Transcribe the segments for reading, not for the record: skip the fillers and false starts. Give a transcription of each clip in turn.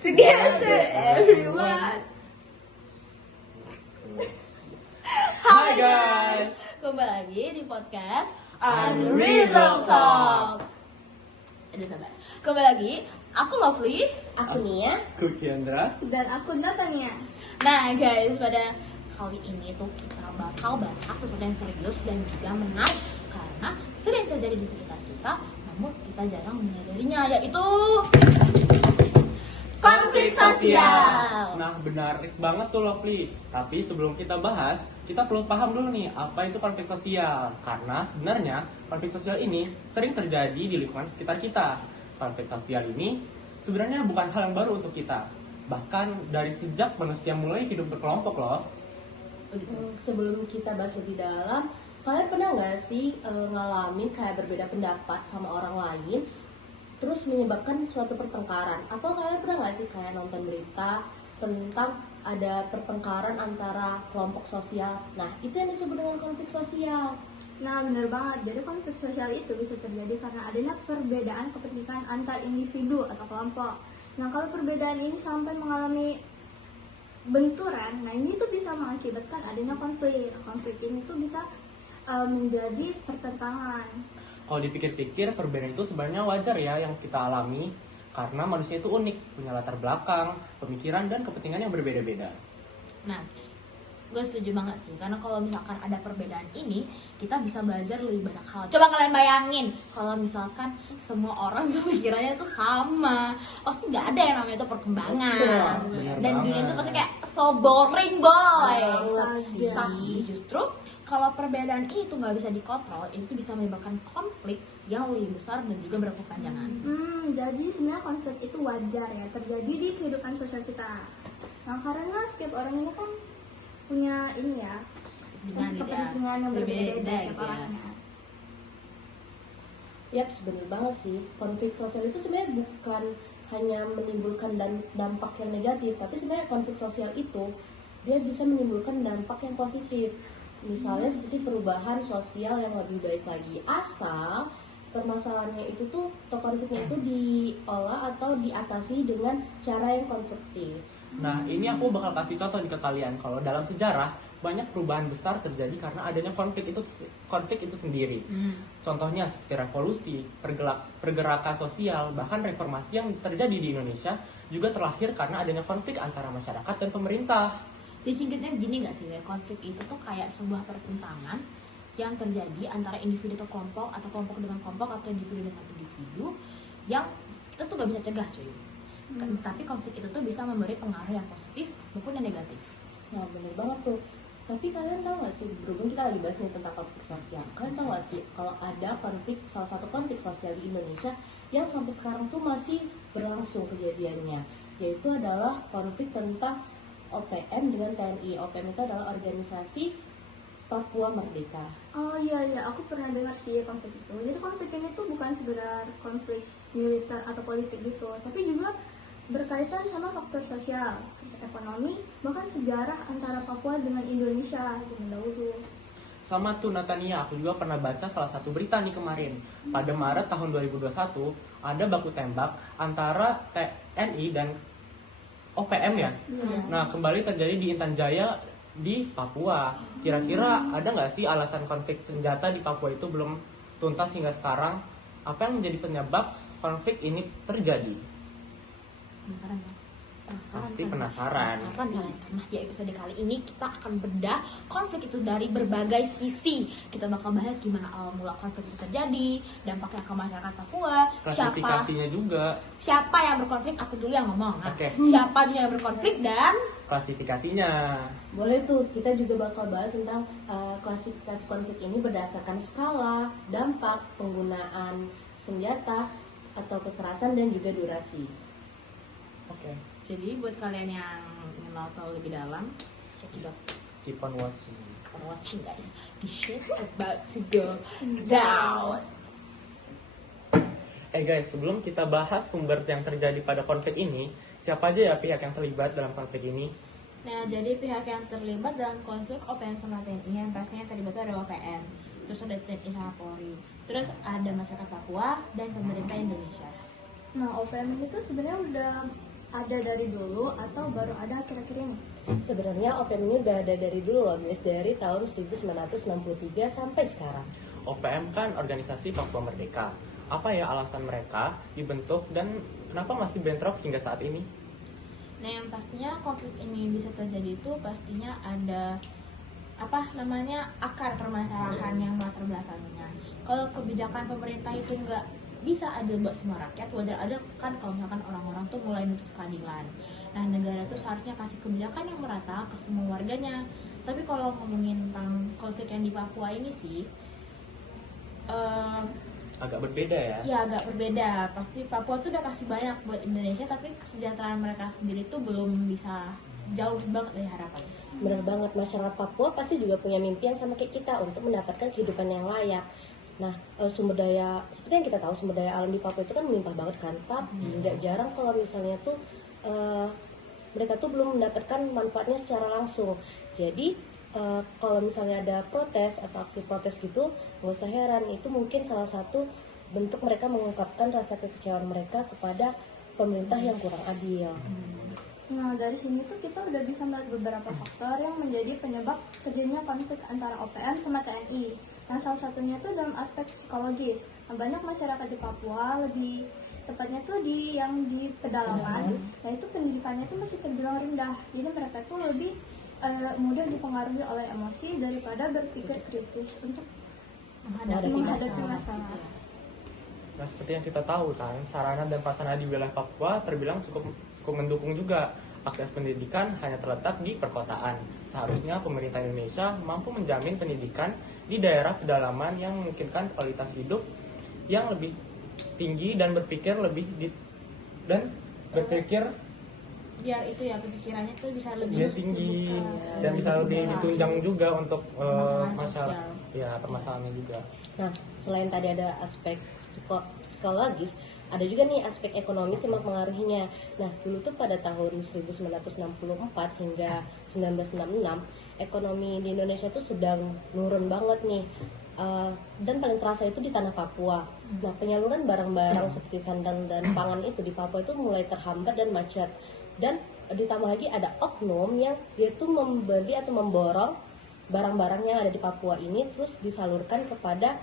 together, everyone. Hai guys, kembali lagi di podcast Unreasoned Talks. Aduh sabar. Kembali lagi, aku Lovely, Aku Nia. aku Kiandra. Dan aku Natania. Nah guys, pada kali ini tuh kita bakal bahas sesuatu yang serius dan juga menarik karena sering terjadi di sekitar kita, namun kita jarang menyadarinya, yaitu konflik sosial. Nah, benar banget tuh Lovely. Tapi sebelum kita bahas, kita perlu paham dulu nih apa itu konflik sosial. Karena sebenarnya konflik sosial ini sering terjadi di lingkungan sekitar kita. Konflik sosial ini sebenarnya bukan hal yang baru untuk kita. Bahkan dari sejak manusia mulai hidup berkelompok loh. Sebelum kita bahas lebih dalam, kalian pernah nggak sih ngalamin kayak berbeda pendapat sama orang lain, terus menyebabkan suatu pertengkaran? Atau kalian pernah nggak sih kayak nonton berita tentang ada pertengkaran antara kelompok sosial? Nah, itu yang disebut dengan konflik sosial. Nah, benar banget. Jadi konflik sosial itu bisa terjadi karena adanya perbedaan kepentingan antar individu atau kelompok. Nah, kalau perbedaan ini sampai mengalami benturan, nah ini tuh bisa mengakibatkan adanya konflik. Konflik ini tuh bisa menjadi pertentangan. Kalau dipikir-pikir, perbedaan itu sebenarnya wajar ya yang kita alami. Karena manusia itu unik, punya latar belakang, pemikiran, dan kepentingan yang berbeda-beda. Nah, gue setuju banget sih, karena kalau misalkan ada perbedaan ini, kita bisa belajar lebih banyak hal. Coba kalian bayangin, kalau misalkan semua orang tuh pikirannya tuh sama, pasti nggak ada yang namanya itu perkembangan. Bener Dan banget. dunia itu pasti kayak so boring boy. Banget sih. Tapi justru kalau perbedaan ini tuh nggak bisa dikontrol, itu bisa menyebabkan konflik yang lebih besar dan juga berkepanjangan. Jadi sebenarnya konflik itu wajar ya terjadi di kehidupan sosial kita. Nah, karena setiap orang ini kan punya ini ya, Dengan kepentingan yang berbeda gitu tiap ya. orangnya. Yap, bener banget sih. Konflik sosial itu sebenarnya bukan hanya menimbulkan dampak yang negatif, tapi sebenarnya konflik sosial itu dia bisa menimbulkan dampak yang positif. Misalnya seperti perubahan sosial yang lebih baik lagi, asal permasalahannya itu tuh atau konfliknya itu diolah atau diatasi dengan cara yang konstruktif. Nah, ini aku bakal kasih contoh nih ke kalian. Kalau dalam sejarah, banyak perubahan besar terjadi karena adanya konflik itu sendiri. Contohnya seperti revolusi, pergerakan sosial, bahkan reformasi yang terjadi di Indonesia juga terlahir karena adanya konflik antara masyarakat dan pemerintah. Disingkatnya gini nggak sih, konflik itu tuh kayak sebuah pertentangan yang terjadi antara individu atau kelompok dengan kelompok atau individu dengan individu yang kita tuh nggak bisa cegah cuy. Tapi konflik itu tuh bisa memberi pengaruh yang positif maupun yang negatif. Nah, bener banget tuh. Tapi kalian tahu gak sih, berhubung kita lagi bahas nih tentang konflik sosial, kalian tahu gak sih kalau ada salah satu konflik sosial di Indonesia yang sampai sekarang tuh masih berlangsung kejadiannya, yaitu adalah konflik tentang OPM dengan TNI. OPM itu adalah organisasi Papua Merdeka. Oh iya, aku pernah dengar sih konflik itu. Jadi konflik ini tuh bukan sekedar konflik militer atau politik gitu, tapi juga berkaitan sama faktor sosial, terus ekonomi, bahkan sejarah antara Papua dengan Indonesia zaman dahulu. Sama tuh Natania, aku juga pernah baca salah satu berita nih kemarin. Pada Maret tahun 2021, ada baku tembak antara TNI dan OPM ya. Nah, kembali terjadi di Intan Jaya di Papua. Kira-kira ada nggak sih alasan konflik senjata di Papua itu belum tuntas hingga sekarang? Apa yang menjadi penyebab konflik ini terjadi? Penasaran kan? Pasti penasaran. Nah, di episode kali ini kita akan bedah konflik itu dari berbagai sisi. Kita bakal bahas gimana awal mula konflik itu terjadi, dampaknya ke masyarakat Papua, Klasifikasinya juga. siapa yang berkonflik, aku dulu yang ngomong. Nah, Oke. siapa yang berkonflik dan Klasifikasinya. Boleh tuh, kita juga bakal bahas tentang klasifikasi konflik ini berdasarkan skala, dampak, penggunaan senjata atau kekerasan, dan juga durasi. Oke. jadi buat kalian yang ingin tahu lebih dalam, check it out. Keep on watching. Keep watching guys. The shit's about to go down. Guys, sebelum kita bahas sumber yang terjadi pada konflik ini, siapa aja ya pihak yang terlibat dalam konflik ini? Nah, jadi pihak yang terlibat dalam konflik OPM sama TNI, yang pastinya yang terlibat itu ada OPM, terus ada TNI sama Polri, terus ada masyarakat Papua dan pemerintah Indonesia. Nah, OPM ini tuh sebenarnya udah ada dari dulu atau baru ada akhir-akhir ini? Sebenarnya OPM ini udah ada dari dulu loh guys, dari tahun 1963 sampai sekarang. OPM kan organisasi Papua Merdeka. Apa ya alasan mereka dibentuk dan kenapa masih bentrok hingga saat ini? Nah, yang pastinya konflik ini bisa terjadi itu pastinya ada akar permasalahan yang melatar belakangnya. Kalau kebijakan pemerintah itu nggak bisa adil buat semua rakyat, wajar ada kan kalau misalkan orang-orang tuh mulai menuntut keadilan. Nah, negara tuh seharusnya kasih kebijakan yang merata ke semua warganya. Tapi kalau ngomongin tentang konflik yang di Papua ini sih, Agak berbeda ya. ya agak berbeda. Pasti Papua tuh udah kasih banyak buat Indonesia, tapi kesejahteraan mereka sendiri tuh belum bisa jauh banget dari harapan. Benar banget, masyarakat Papua pasti juga punya mimpi yang sama kayak kita untuk mendapatkan kehidupan yang layak. Nah, sumber daya, seperti yang kita tahu, sumber daya alam di Papua itu kan melimpah banget kan, tapi nggak jarang kalau misalnya tuh mereka tuh belum mendapatkan manfaatnya secara langsung. Jadi kalau misalnya ada protes atau aksi protes gitu, nggak usah heran, itu mungkin salah satu bentuk mereka mengungkapkan rasa kekecewaan mereka kepada pemerintah yang kurang adil. Nah, dari sini tuh kita udah bisa melihat beberapa faktor yang menjadi penyebab terjadinya konflik antara OPM sama TNI. Nah, salah satunya tuh dalam aspek psikologis. Nah, banyak masyarakat di Papua, lebih tepatnya tuh di pedalaman, nah itu pendidikannya tuh masih terbilang rendah. Jadi mereka tuh lebih mudah dipengaruhi oleh emosi daripada berpikir kritis untuk menghadapi masalah. Nah, seperti yang kita tahu kan, sarana dan prasarana di wilayah Papua terbilang cukup mendukung juga. Akses pendidikan hanya terletak di perkotaan. Seharusnya pemerintah Indonesia mampu menjamin pendidikan di daerah pedalaman yang memungkinkan kualitas hidup yang lebih tinggi dan berpikir Biar itu ya pemikirannya tuh bisa lebih tinggi terbuka, dan bisa lebih terbuka. ditunjang juga untuk Permasalahan masalah sosial. permasalahannya juga. Nah, selain tadi ada aspek psikologis, ada juga nih aspek ekonomis yang mempengaruhinya. Nah, dulu tuh pada tahun 1964 hingga 1966, ekonomi di Indonesia tuh sedang nurun banget nih. Dan paling terasa itu di tanah Papua. Nah, penyaluran barang-barang seperti sandang dan pangan itu di Papua itu mulai terhambat dan macet. Dan ditambah lagi ada oknum yang dia tuh membeli atau memborong barang-barang yang ada di Papua ini terus disalurkan kepada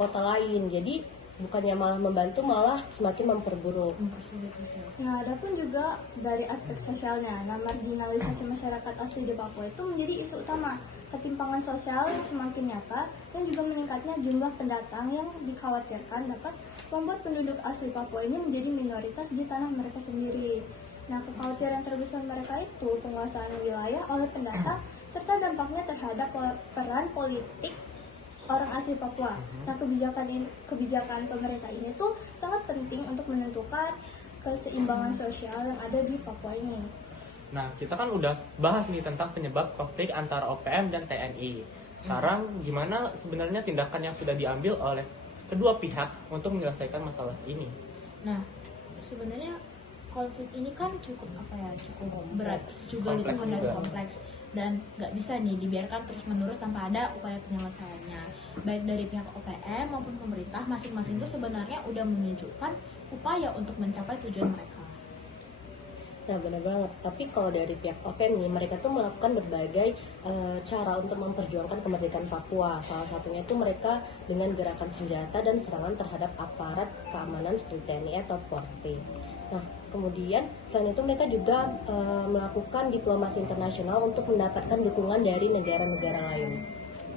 kota lain. Jadi bukannya malah membantu, malah semakin memperburuk. Mempersulit gitu. Nah, ada pun juga dari aspek sosialnya. Nah, marginalisasi masyarakat asli di Papua itu menjadi isu utama. Ketimpangan sosial yang semakin nyata dan juga meningkatnya jumlah pendatang yang dikhawatirkan dapat membuat penduduk asli Papua ini menjadi minoritas di tanah mereka sendiri. Nah, kekhawatiran terbesar mereka itu penguasaan wilayah oleh pendatang serta dampaknya terhadap peran politik orang asli Papua. Nah, kebijakan pemerintah ini tuh sangat penting untuk menentukan keseimbangan sosial yang ada di Papua ini. Nah, kita kan udah bahas nih tentang penyebab konflik antara OPM dan TNI. Sekarang gimana sebenarnya tindakan yang sudah diambil oleh kedua pihak untuk menyelesaikan masalah ini? Nah, sebenarnya konflik ini kan cukup berat juga gitu, Kompleks dan juga. kompleks dan nggak bisa nih dibiarkan terus menerus tanpa ada upaya penyelesaiannya. Baik dari pihak OPM maupun pemerintah, masing-masing itu sebenarnya udah menunjukkan upaya untuk mencapai tujuan mereka. Nah, benar banget. Tapi kalau dari pihak OPM nih, mereka tuh melakukan berbagai cara untuk memperjuangkan kemerdekaan Papua. Salah satunya itu mereka dengan gerakan senjata dan serangan terhadap aparat keamanan seperti TNI atau Polri. Nah, kemudian selain itu mereka juga melakukan diplomasi internasional untuk mendapatkan dukungan dari negara-negara lain.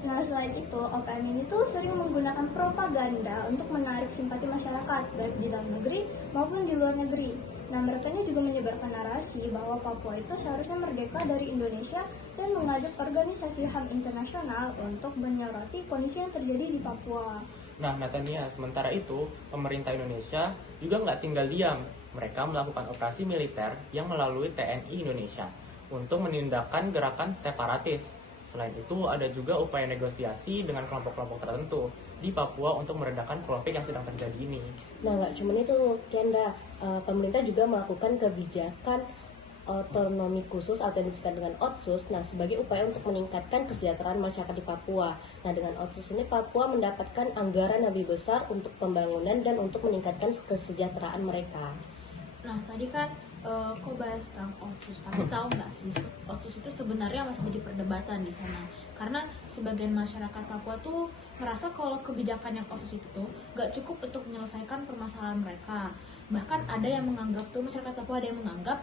Nah, selain itu, OPM ini tuh sering menggunakan propaganda untuk menarik simpati masyarakat, baik di dalam negeri maupun di luar negeri. Nah, mereka ini juga menyebarkan narasi bahwa Papua itu seharusnya merdeka dari Indonesia dan mengajak organisasi HAM internasional untuk menyoroti kondisi yang terjadi di Papua. Nah, Natania, sementara itu, pemerintah Indonesia juga nggak tinggal diam. Mereka melakukan operasi militer yang melalui TNI Indonesia untuk menindakkan gerakan separatis. Selain itu, ada juga upaya negosiasi dengan kelompok-kelompok tertentu di Papua untuk meredakan konflik yang sedang terjadi ini. Nah, nggak cuma itu, Kenda. Pemerintah juga melakukan kebijakan otonomi khusus atau yang disebut dengan Otsus, nah sebagai upaya untuk meningkatkan kesejahteraan masyarakat di Papua. Nah dengan Otsus ini Papua mendapatkan anggaran yang lebih besar untuk pembangunan dan untuk meningkatkan kesejahteraan mereka. Nah tadi kan kok bahas tentang Otsus, tapi tahu nggak sih Otsus itu sebenarnya masih jadi perdebatan di sana, karena sebagian masyarakat Papua tuh merasa kalau kebijakan yang Otsus itu tuh nggak cukup untuk menyelesaikan permasalahan mereka. Bahkan ada yang menganggap tuh, masyarakat Papua ada yang menganggap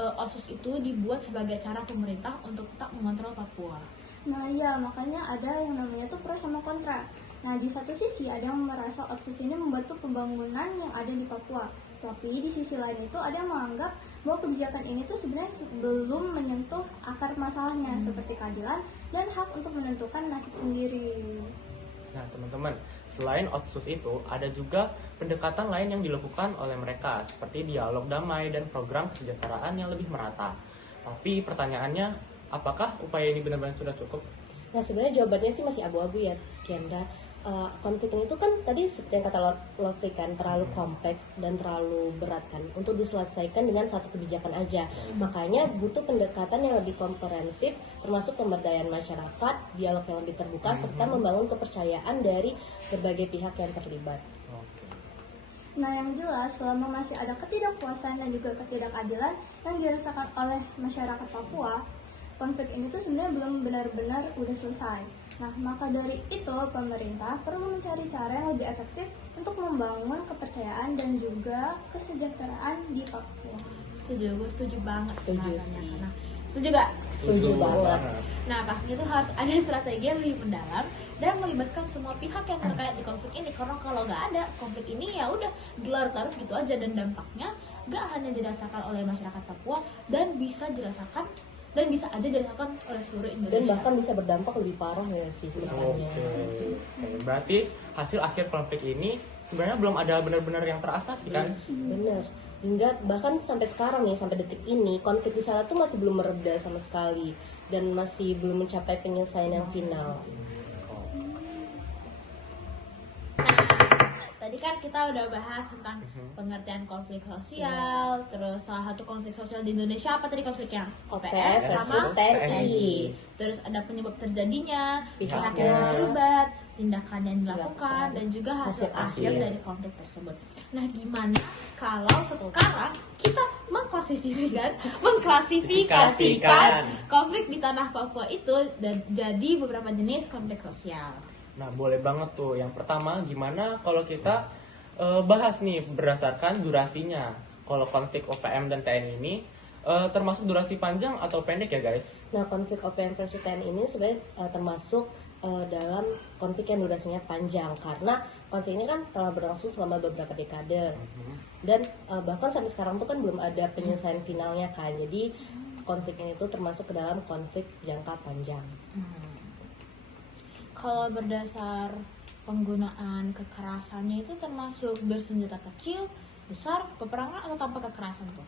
Otsus itu dibuat sebagai cara pemerintah untuk tetap mengontrol Papua. Nah ya, makanya ada yang namanya tuh pro sama kontra. Nah di satu sisi ada yang merasa Otsus ini membantu pembangunan yang ada di Papua, tapi di sisi lain itu ada yang menganggap bahwa kebijakan ini tuh sebenarnya belum menyentuh akar masalahnya seperti keadilan dan hak untuk menentukan nasib sendiri. Nah teman-teman, selain Otsus itu ada juga pendekatan lain yang dilakukan oleh mereka seperti dialog damai dan program kesejahteraan yang lebih merata. Tapi pertanyaannya, apakah upaya ini benar-benar sudah cukup? Nah sebenarnya jawabannya sih masih abu-abu ya Kianda. Konflik ini tuh kan tadi seperti yang kata Lovely kan, terlalu kompleks dan terlalu berat kan untuk diselesaikan dengan satu kebijakan aja. Makanya butuh pendekatan yang lebih komprehensif, termasuk pemberdayaan masyarakat, dialog yang lebih terbuka, serta membangun kepercayaan dari berbagai pihak yang terlibat. Nah yang jelas selama masih ada ketidakpuasan dan juga ketidakadilan yang dirasakan oleh masyarakat Papua, konflik ini tuh sebenarnya belum benar-benar udah selesai. Nah maka dari itu pemerintah perlu mencari cara yang lebih efektif untuk membangun kepercayaan dan juga kesejahteraan di Papua. Setuju, gue setuju banget Setuju sebenarnya. sih. Nah, setuju gak? Setuju banget. Nah pastinya itu harus ada strategi yang lebih mendalam dan melibatkan semua pihak yang terkait di konflik ini, karena kalau nggak ada konflik ini ya udah gelar-larut gitu aja, dan dampaknya nggak hanya dirasakan oleh masyarakat Papua dan bisa dirasakan dan bisa aja dirasakan oleh seluruh Indonesia. Dan bahkan bisa berdampak lebih parah ya sih sebenarnya. Oke, berarti hasil akhir konflik ini sebenarnya belum ada benar-benar yang terasasi kan? Bener. Hingga bahkan sampai sekarang nih, sampai detik ini konflik di sana tuh masih belum mereda sama sekali dan masih belum mencapai penyelesaian yang final. Tadi kan kita udah bahas tentang pengertian konflik sosial, terus salah satu konflik sosial di Indonesia apa tadi konfliknya? OPM sama versus TNI. Terus ada penyebab terjadinya, pihak Pihaknya. yang terlibat, tindakan yang dilakukan, dan juga hasil Hasil akhir akhir. dari konflik tersebut. Nah, gimana kalau sekarang kita mengklasifikasikan konflik di tanah Papua itu dan jadi beberapa jenis konflik sosial? Nah, boleh banget tuh. Yang pertama, gimana kalau kita bahas nih berdasarkan durasinya. Kalau konflik OPM dan TNI ini termasuk durasi panjang atau pendek ya guys? Nah, konflik OPM versus TNI ini sebenarnya termasuk dalam konflik yang durasinya panjang, karena konflik ini kan telah berlangsung selama beberapa dekade dan bahkan sampai sekarang tuh kan belum ada penyelesaian finalnya kan. Jadi konflik ini tuh termasuk ke dalam konflik jangka panjang. Kalau berdasar penggunaan kekerasannya itu termasuk bersenjata kecil, besar, peperangan, atau tanpa kekerasan tuh?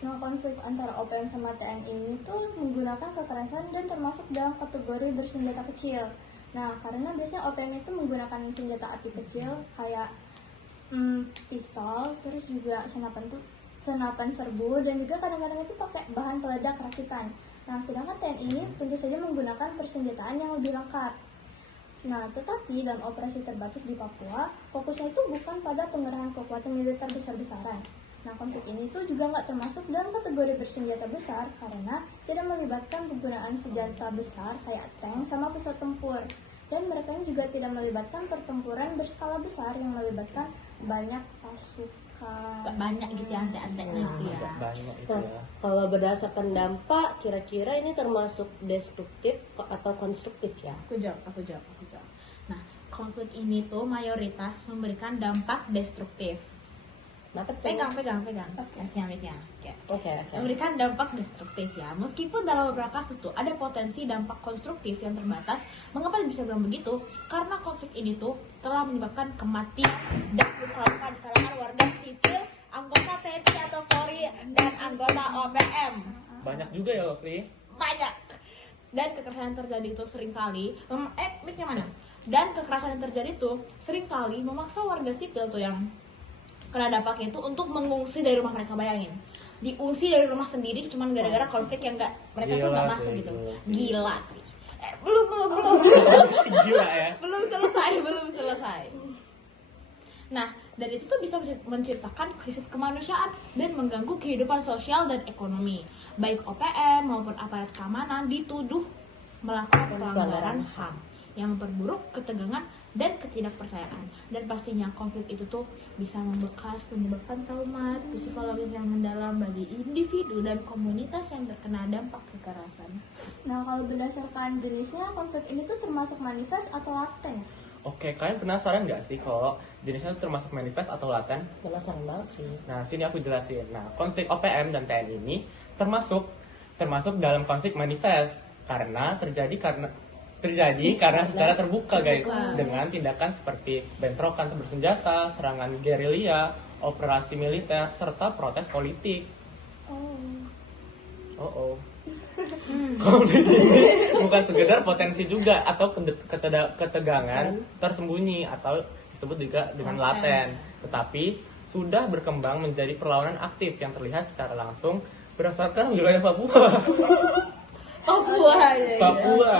Nah konflik antara OPM sama TNI ini tuh menggunakan kekerasan dan termasuk dalam kategori bersenjata kecil. Nah karena biasanya OPM itu menggunakan senjata api kecil kayak pistol, terus juga senapan serbu, dan juga kadang-kadang itu pakai bahan peledak rakitan. Nah sedangkan TNI ini tentu saja menggunakan persenjataan yang lebih lengkap. Nah, tetapi dalam operasi terbatas di Papua, fokusnya itu bukan pada pengerahan kekuatan militer besar-besaran. Nah, konflik ini tuh juga nggak termasuk dalam kategori bersenjata besar karena tidak melibatkan penggunaan senjata besar kayak tank sama pesawat tempur. Dan mereka ini juga tidak melibatkan pertempuran berskala besar yang melibatkan banyak pasukan. Banyak gitu ya, antek-anteknya gitu ya. Banyak itu Nah, ya. kalau berdasarkan dampak, kira-kira ini termasuk destruktif atau konstruktif ya? Aku jawab. Nah, konflik ini tuh mayoritas memberikan dampak destruktif. Kenapa tuh? Pegang. Mic-nya. Oke. Memberikan dampak destruktif ya. Meskipun dalam beberapa kasus tuh ada potensi dampak konstruktif yang terbatas. Mengapa bisa bilang begitu? Karena konflik ini tuh telah menyebabkan kematian dan luka-luka di kalangan warga sipil, anggota TNI atau Polri, dan anggota OPM. Banyak juga ya Lovely. Banyak. Dan kekerasan yang terjadi itu seringkali mic-nya mana? Dan kekerasan yang terjadi itu seringkali memaksa warga sipil tuh yang kena dampaknya itu untuk mengungsi dari rumah mereka. Bayangin, diungsi dari rumah sendiri cuman gara-gara konflik yang mereka tuh Gila nggak sih, masuk gitu. gila sih. Gila sih. Belum Gila ya. belum selesai. Nah, dari itu tuh bisa menciptakan krisis kemanusiaan dan mengganggu kehidupan sosial dan ekonomi. Baik OPM maupun aparat keamanan dituduh melakukan pelanggaran HAM yang memperburuk ketegangan dan ketidakpercayaan. Dan pastinya konflik itu tuh bisa menyebabkan trauma psikologis yang mendalam bagi individu dan komunitas yang terkena dampak kekerasan. Nah, kalau berdasarkan jenisnya, konflik ini tuh termasuk manifest atau laten? Oke, kalian penasaran nggak sih kalau jenisnya itu termasuk manifest atau laten? Penasaran banget sih. Nah, sini aku jelasin. Nah, konflik OPM dan TNI ini termasuk dalam konflik manifest karena terjadi karena secara terbuka, guys, dengan tindakan seperti bentrokan bersenjata, serangan gerilya, operasi militer, serta protes politik. Oh. Konflik ini bukan sekedar potensi juga atau ketegangan tersembunyi atau disebut juga dengan laten, tetapi sudah berkembang menjadi perlawanan aktif yang terlihat secara langsung berdasarkan wilayah Papua. Papua.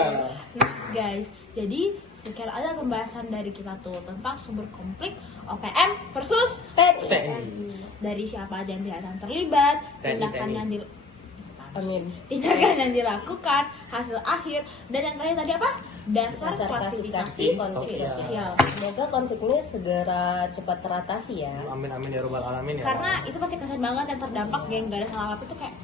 Nah, guys, jadi sekian aja pembahasan dari kita tuh tentang sumber konflik OPM versus TNI. Dari siapa aja yang kelihatan terlibat, tindakan yang dilakukan, hasil akhir, dan yang terakhir tadi apa? Dasar klasifikasi konflik sosial. Semoga konflik ini segera cepat teratasi ya. Amin ya robbal alamin ya. Karena itu pasti kasihan banget yang terdampak yang gak ada salah apa itu kayak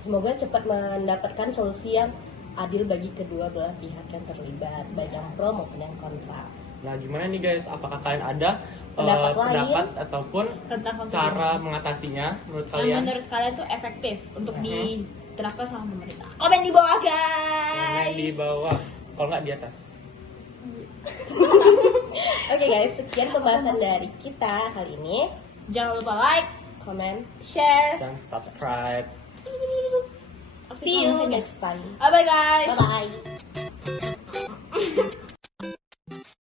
Semoga cepat mendapatkan solusi yang adil bagi kedua belah pihak yang terlibat, baik yang pro maupun yang kontra. Nah, gimana nih guys? Apakah kalian ada Pendapat pendapat lain? ataupun tentang konflik cara ini. mengatasinya menurut Yang kalian? menurut kalian tuh efektif untuk diterapkan sama pemerintah. Komen di bawah, guys. Komen di bawah, kalau nggak di atas. Oke guys, sekian pembahasan dari kita kali ini. Jangan lupa like, Comment, share. Dan subscribe. see you next time. Bye bye guys. Bye bye.